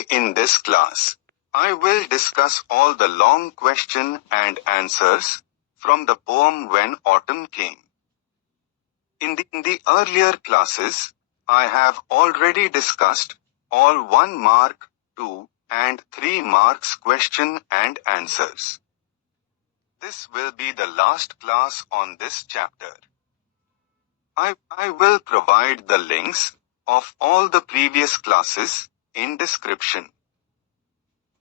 Today in this class, I will discuss all the long question and answers from the poem When Autumn Came. In the earlier classes, I have already discussed all 1 mark, 2, and 3 marks question and answers. This will be the last class on this chapter. I will provide the links of all the previous classes in description.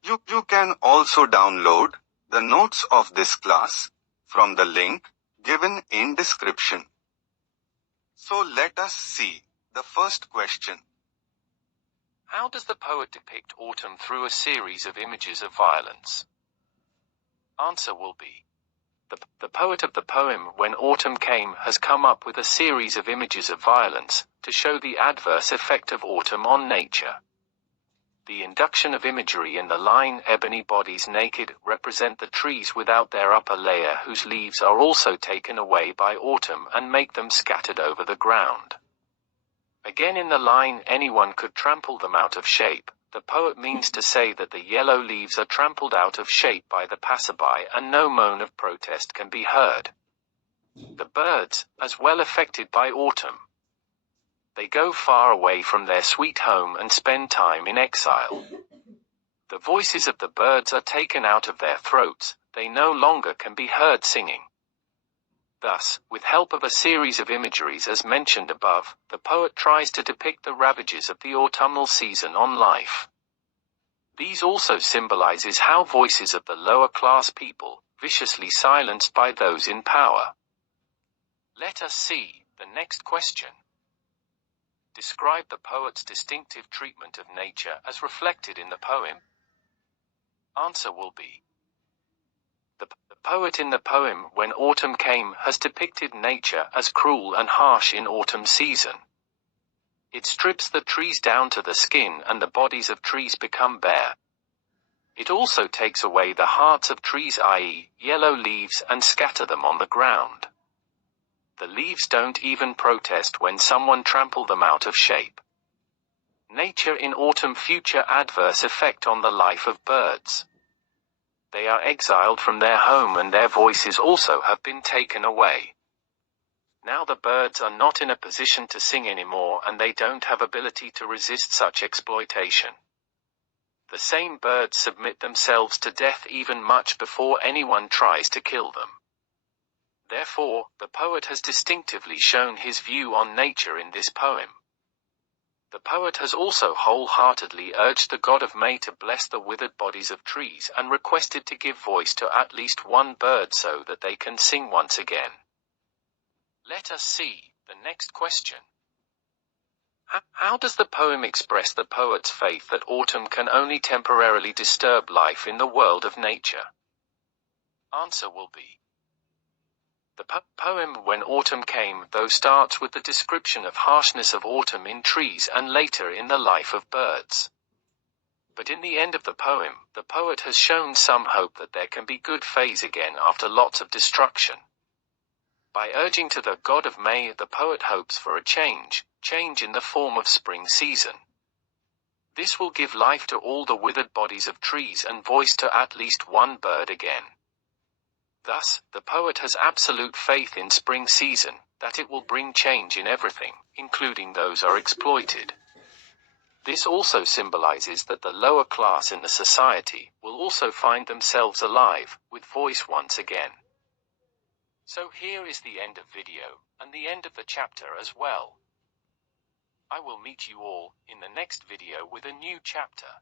You can also download the notes of this class from the link given in description. So let us see the first question. How does the poet depict autumn through a series of images of violence? Answer will be: The poet of the poem When Autumn Came has come up with a series of images of violence to show the adverse effect of autumn on nature. The induction of imagery in the line ebony bodies naked represent the trees without their upper layer whose leaves are also taken away by autumn and make them scattered over the ground. Again in the line anyone could trample them out of shape. The poet means to say that the yellow leaves are trampled out of shape by the passerby and no moan of protest can be heard. The birds, as well affected by autumn. They go far away from their sweet home and spend time in exile. The voices of the birds are taken out of their throats, they no longer can be heard singing. Thus, with help of a series of imageries as mentioned above, the poet tries to depict the ravages of the autumnal season on life. These also symbolizes how voices of the lower class people, viciously silenced by those in power. Let us see the next question. Describe the poet's distinctive treatment of nature as reflected in the poem. Answer will be: The poet in the poem When Autumn Came has depicted nature as cruel and harsh in autumn season. It strips the trees down to the skin and the bodies of trees become bare. It also takes away the hearts of trees, i.e., yellow leaves, and scatter them on the ground. The leaves don't even protest when someone trample them out of shape. Nature in autumn. Future adverse effect on the life of birds. They are exiled from their home and their voices also have been taken away. Now the birds are not in a position to sing anymore and they don't have ability to resist such exploitation. The same birds submit themselves to death even much before anyone tries to kill them. Therefore, the poet has distinctively shown his view on nature in this poem. The poet has also wholeheartedly urged the god of May to bless the withered bodies of trees and requested to give voice to at least one bird so that they can sing once again. Let us see the next question. How does the poem express the poet's faith that autumn can only temporarily disturb life in the world of nature? Answer will be: The poem When Autumn Came though starts with the description of harshness of autumn in trees and later in the life of birds. But in the end of the poem, the poet has shown some hope that there can be good phase again after lots of destruction. By urging to the god of May, the poet hopes for a change in the form of spring season. This will give life to all the withered bodies of trees and voice to at least one bird again. Thus, the poet has absolute faith in spring season, that it will bring change in everything, including those are exploited. This also symbolizes that the lower class in the society will also find themselves alive, with voice once again. So here is the end of video, and the end of the chapter as well. I will meet you all in the next video with a new chapter.